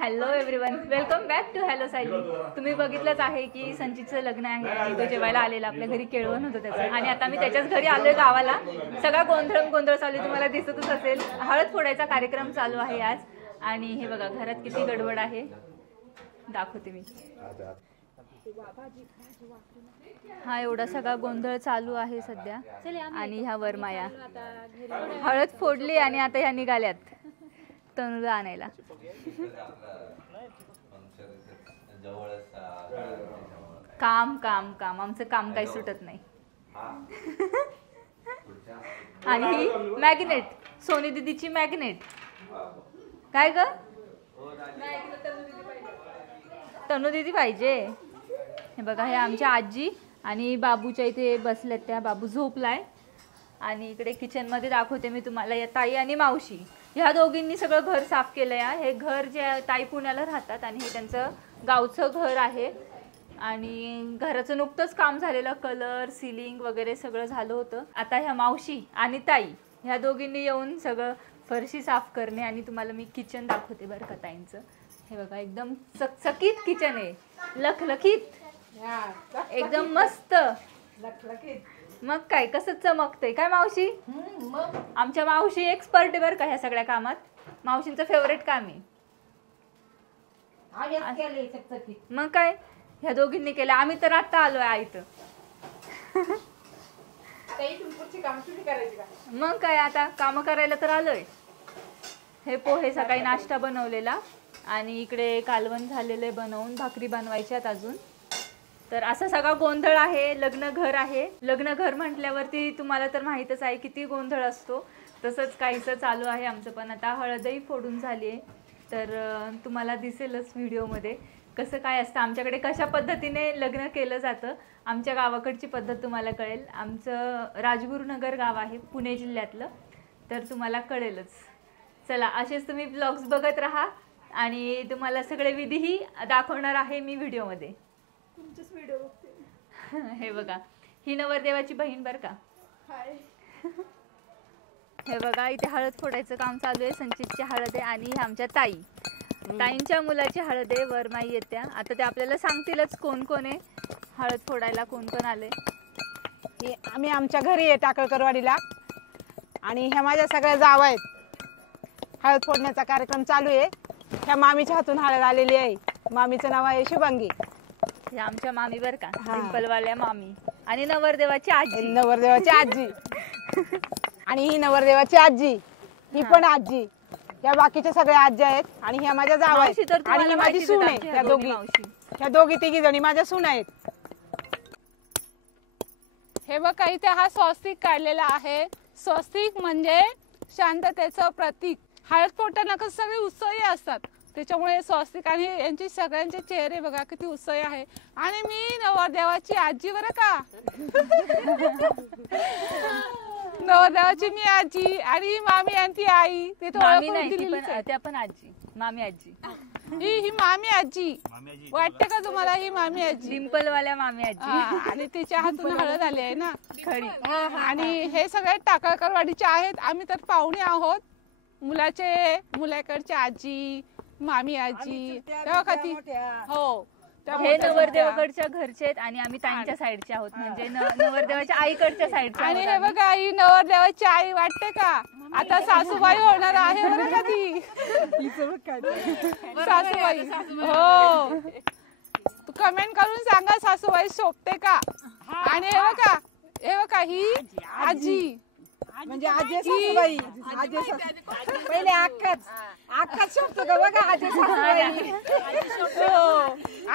Hello everyone, welcome back to hello Sayali. तुम्ही बघितलंच आहे की संचितचं लग्न आहे आणि तो जेवायला आलेला. आपल्या घरी केळवण होतं त्याचं आणि आता मी त्याच्याच घरी आलोय गावाला. सगळा गोंधळ चालू आहे, तुम्हाला दिसतच असेल. हळद फोडायचा कार्यक्रम चालू आहे आज आणि हे बघा घरात किती गडबड आहे, दाखवते मी. हा एवढा सगळा गोंधळ चालू आहे सध्या. आणि ह्या वरमाया हळद फोडली आणि आता ह्या निघाल्यात तनुला आणायला. काम काम काम आमचं काम काही सुटत नाही. आणि ही मॅग्नेट, सोनी दीदीची मॅग्नेट. काय ग, तनु दीदी पाहिजे. हे बघा, हे आमच्या आजी आणि बाबूच्या इथे बसल्यात. त्या बाबू झोपलाय. आणि इकडे किचन मध्ये दाखवते मी तुम्हाला या ताई आणि मावशी. ह्या दोघींनी सगळं घर साफ केलंय. हे घर जे ताई पुण्याला राहतात आणि हे त्यांचं गावचं घर आहे. आणि घराचं नुकतंच काम झालेलं, कलर सीलिंग वगैरे सगळं झालं होतं. आता ह्या मावशी आणि ताई ह्या दोघींनी येऊन सगळं फरशी साफ करणे. आणि तुम्हाला मी किचन दाखवते बरं का ताईंचं. हे बघा, एकदम चकचकीत किचन आहे, लखलखीत, एकदम मस्त लखलखीत. मग काय, कसं चमकतंय काय मावशी? आमच्या मावशी एक्सपर्ट आहे बरं का ह्या सगळ्या कामात. मावशींचं फेवरेट काम आहे. मग काय, ह्या दोघींनी केलं. आम्ही तर आता आलोय आईत. मग काय, आता काम करायला तर आलोय. हे पोहे सकाळी नाश्ता बनवलेला आणि इकडे कालवण झालेलं बनवून, भाकरी बनवायच्यात अजून. तर असा सगळा गोंधळ आहे. लग्न घर आहे. लग्न घर म्हटल्यावरती तुम्हाला तर माहीतच आहे किती गोंधळ असतो. तसंच काहीसं चालू आहे आमचं पण. आता हळदही फोडून झाली आहे, तर तुम्हाला दिसेलच व्हिडिओमध्ये कसं काय असतं आमच्याकडे, कशा पद्धतीने लग्न केलं जातं. आमच्या गावाकडची पद्धत तुम्हाला कळेल. आमचं राजगुरुनगर गाव आहे पुणे जिल्ह्यातलं, तर तुम्हाला कळेलच. चला, असेच तुम्ही ब्लॉग्स बघत राहा आणि तुम्हाला सगळे विधीही दाखवणार आहे मी व्हिडिओमध्ये. व्हिडिओ बघते. हे बघा, ही नवरदेवाची बहीण बर का. हे बघा, इथे हळद फोडायचं काम चालू आहे. संचितची हळद आहे आणि आमच्या ताईंच्या मुलाची हळद आहे. वरमाई येत्या आता, ते आपल्याला सांगतीलच कोण कोण आहे हळद फोडायला, कोण कोण आले. आम्ही आमच्या घरी आहे टाकळकरवाडीला आणि ह्या माझ्या सगळ्या जावा आहेत. हळद फोडण्याचा कार्यक्रम चालू आहे. ह्या मामीच्या हातून हळद आलेली आहे. मामीचं नाव आहे शुभांगी. आमच्या मामी बर का, डिंपलवाल्या मामी. आणि नवरदेवाची आजी. नवरदेवाची आजी आणि ही नवरदेवाची आजी, ही पण आजी. या बाकीच्या सगळ्या आजी आहेत आणि ह्या माझ्या जावा आहेत आणि माझी सून आहे. ह्या दोघी तिघी जणी माझ्या सून आहेत. हे बघा, इथे हा स्वस्तिक काढलेला आहे. स्वस्तिक म्हणजे शांततेचं प्रतीक. हळद फोडताना कसं सगळे उत्सवी असतात, त्याच्यामुळे स्वस्तिक. आणि यांचे सगळ्यांचे चेहरे बघा किती उत्सवी आहे. आणि मी नवरदेवाची आजी बरं का. नवरदेवाची मी आजी आणि मामी आणि आई. ते त्या पण आजी, मामी आजी. ही मामी आजी वाटते का तुम्हाला? ही मामी आजी, डिंपलवाल्या मामी आजी. आणि तिच्या हातून हळद आली आहे ना खरी. आणि हे सगळे टाकळकरवाडीचे आहेत. आम्ही तर पाहुणे आहोत. मुलाकडचे आजी, मामी आजी, तेव्हा खाती. हो, हे नवरदेवाकडच्या घरचे आहेत आणि आम्ही त्यांच्या साईडचे आहोत, म्हणजे नवरदेवाच्या आईकडच्या साईडचे. आणि हे बघा, ही नवरदेवाची आई वाटते का आता सासूबाई होणार आहे बरं का ती. सासूबाई, हो, कमेंट करून सांगा सासूबाई शोभते का. आणि हे बघा ही आजी, म्हणजे आजी सासूबाई. पहिले आकाच शोभतो का बघा आजी सासूबाई.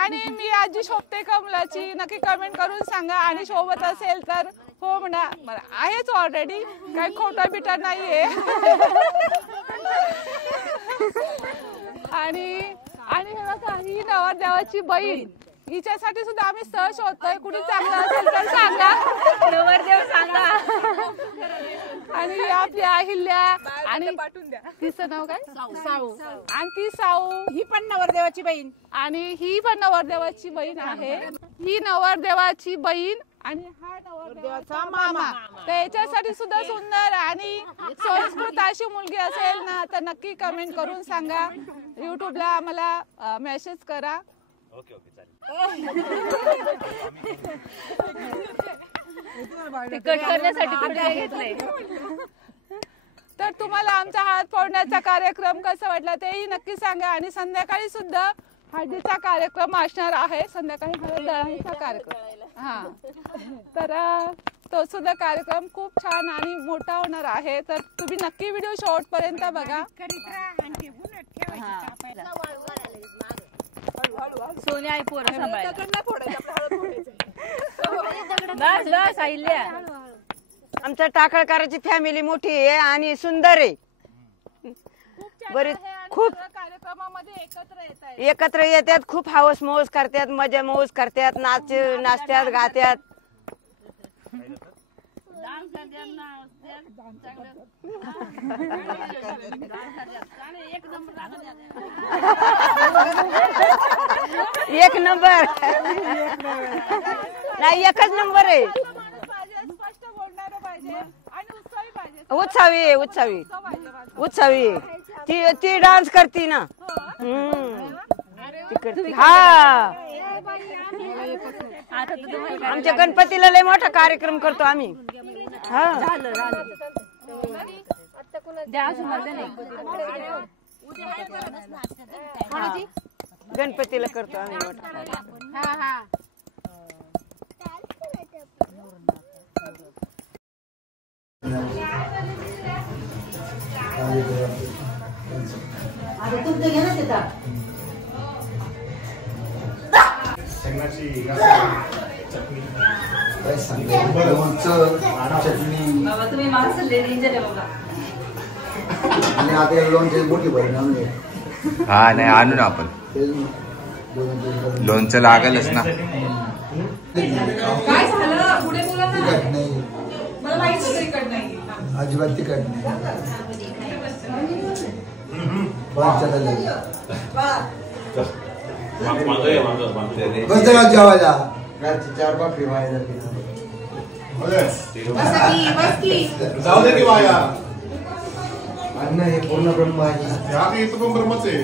आणि मी आजी शोभते का मुलाची, नक्की कमेंट करून सांगा. आणि शोभत असेल तर हो म्हणा, आहेच ऑलरेडी, काही खोटा बिटा नाहीये. आणि हे बघा, ही नवरदेवाची बहीण. हिच्यासाठी सुद्धा आम्ही स्थळ शोधतोय. कुणी चांगलं असेल तर सांगा, नवरदेव सांगा. आणि आपली अहिल्या आणि तिचं नाव काय, साऊ. आणि ती साऊ, ही पण नवरदेवाची बहीण. आणि ही पण नवरदेवाची बहीण आहे. ही नवरदेवाची बहीण आणि हा नवरदेवाचा मामा. तर याच्यासाठी सुद्धा सुंदर आणि संस्कृत अशी मुलगी असेल ना तर नक्की कमेंट करून सांगा. युट्यूबला आम्हाला मेसेज करा. ओके ओके चालेल. ते कट करण्यासाठी तुम्ही काय घेतलंय? तर तुम्हाला आमचा हळद फोडण्याचा कार्यक्रम कसा वाटला तेही नक्की सांगा. आणि संध्याकाळी सुद्धा हळदीचा कार्यक्रम असणार आहे. संध्याकाळी हळद दळणीचा कार्यक्रम. हा तर तो सुद्धा कार्यक्रम खूप छान आणि मोठा होणार आहे. तर तुम्ही नक्की व्हिडिओ शेवटपर्यंत बघा. सोन्या आई पोरं सांभाळायला. बस बस आईल्या. आमच्या टाकळकरांची फॅमिली मोठी आहे आणि सुंदर आहे. बरीच खूप कार्यक्रमामध्ये एकत्र येतात, खूप हाऊस मौज करतात, मजा मौज करतात, नाचतात गातात. एक नंबर नाही, एकच नंबर आहे. स्पष्ट बोलणारं पाहिजे आणि उत्साही पाहिजे. उत्साही आहे, उत्साही उत्साही आहे. ती डान्स करते ना. हा आमच्या गणपतीला लय मोठा कार्यक्रम करतो आम्ही. हा गणपतीला करतो आम्ही मोठा. बाबा तुम्ही माणसं लय डेंजर आहे बाबा. आणि आता लोणचे मोठी परिणाम हा नाही आणू ना आपण. लोणचं लागलच ना. काय झालं पुढे बोला ना. तिखट नाही, मला माहिती होतं तिखट नाही. अजिबात तिखट नाही. बस जेवायला रात्री 4 भाकरी व्हायला. जाऊ दे की वाया. अन्न हे पूर्ण ब्रह्म आहे. या की इथं पण ब्रह्मच आहे.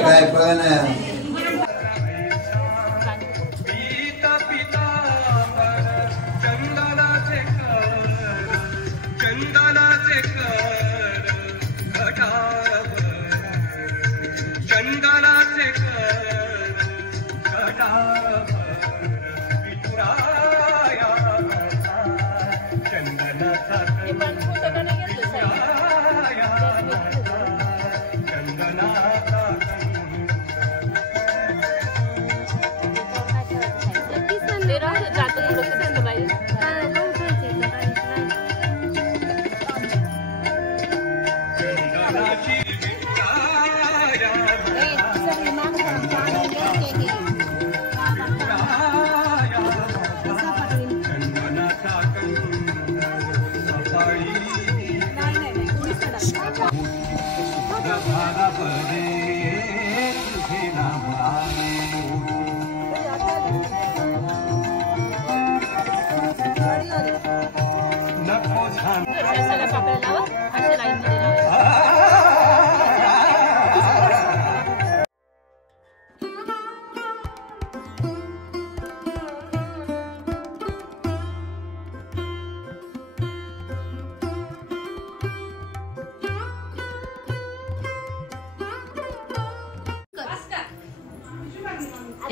काय बघा ना.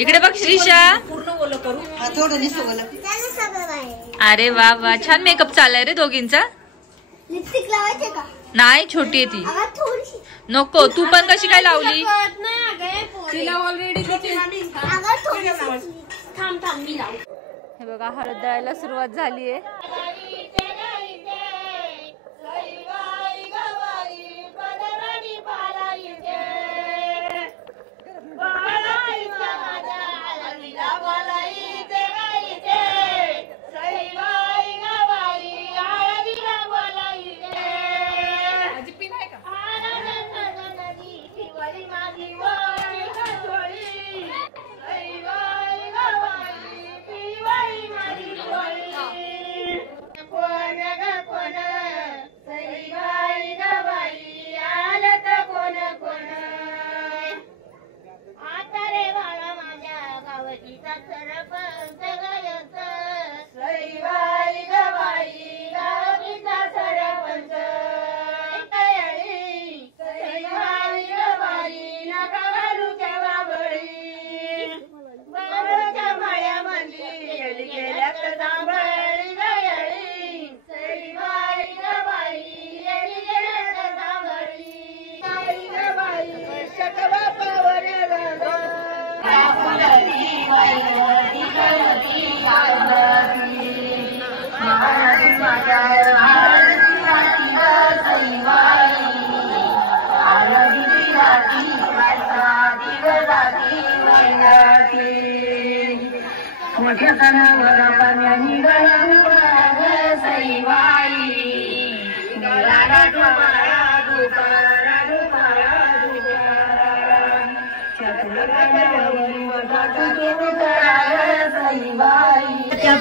इकडे बघ श्रीषा. अरे वा वा छान मेकअप चाललाय रे दोघींचा. लिपस्टिक लावायचे का? नाही छोटी आहे ती. अगं थोडीशी. नको तू पण कशी काय लावली? तिला ऑलरेडी अगं थोडीशी. थांब थांब मी लावू. हे बघा हळद दळायला सुरुवात झालीये.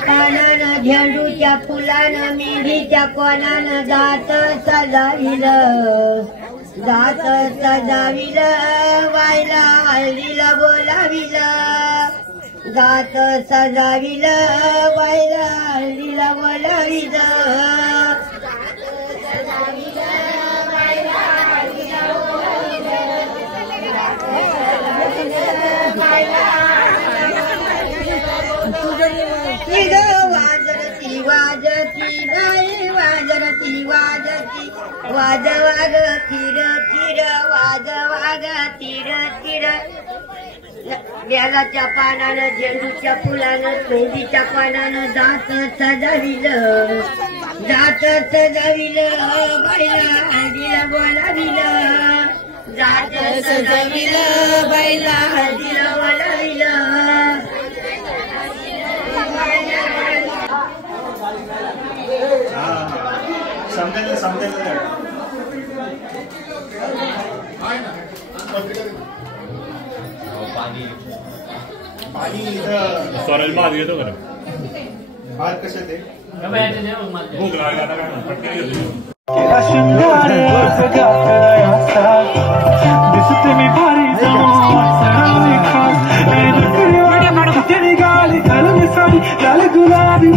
पानानं झेंडूच्या फुलानं मेहंदीच्या कोणानं जात सजाविलं जात सजाविलं वायला हळदीला बोलाविलं जात सजाविलं वायला हळदीला बोलाविलं वाजरती वाजती गाई वाजरती वाजती वाज वाग थिर थिर वाज वाग थिर थिर बेलाच्या पानानं झेंडूच्या फुलानं मेहंदीच्या पानानं जात सजाविलं जात सजाविलं बाईला हळदीला बोलाविलं जात सजाविलं बाईला हळदीला बोलाविलं स्वराज भात घेतो का भात कशात भूक लागला आता काय दिसते मी भारी साडी लाल गुलाबी